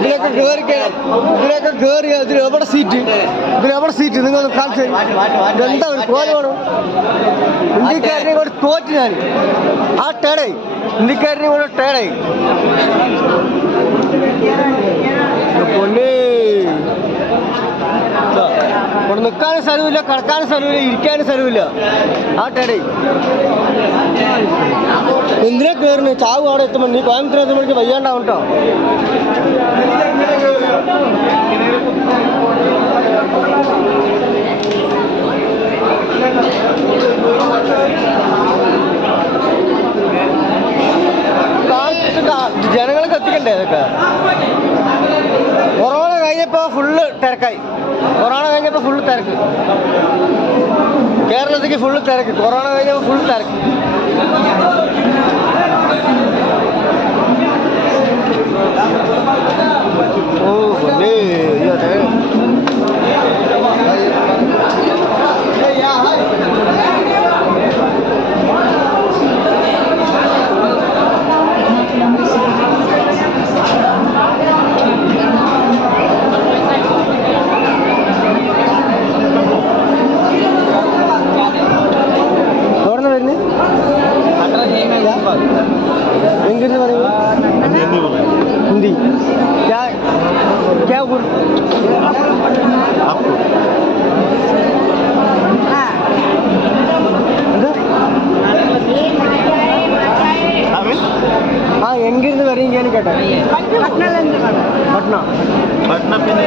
ഇതിലൊക്കെ കയറി ഇതിലെവിടെ സീറ്റ് നിങ്ങൾ കാണിച്ചു എന്താ ഒരു കോല് വേണം? ഇന്ത്യക്കാരനെ കൂടെ തോറ്റ് ഞാൻ ആ ടേടായി ഇന്ത്യക്കാരനെ കൂടെ ടേടായി പൊന്നേ. ഇവിടെ നിൽക്കാനും സ്ഥലമില്ല, കിടക്കാനും സ്ഥലമില്ല, ഇരിക്കാനും സ്ഥലമില്ല. ആ ടേടായി എന്തിനാ കയറുന്നത്? ചാവ് അവിടെ എത്തുമ്പോൾ നീ കോയമ്പത്തൂർ എത്തുമ്പോഴേക്ക് വയ്യാണ്ടാവും കേട്ടോ. ജനങ്ങളെ കത്തിക്കണ്ടേ ഇതൊക്കെ? കൊറോണ കഴിഞ്ഞപ്പോൾ ഫുള്ള് തിരക്കായി. തിരക്ക് കേരളത്തിലേക്ക് ഫുള്ള് തിരക്ക്. കൊറോണ കഴിഞ്ഞപ്പോൾ ഫുൾ തിരക്ക്. ഓ അല്ലേ എങ്കിന്ന് പറയുക ഹിന്ദി क्या बोल हाँ എങ്കിന്ന് പറയുക കേട്ടോ. പട്ന പിന്നെ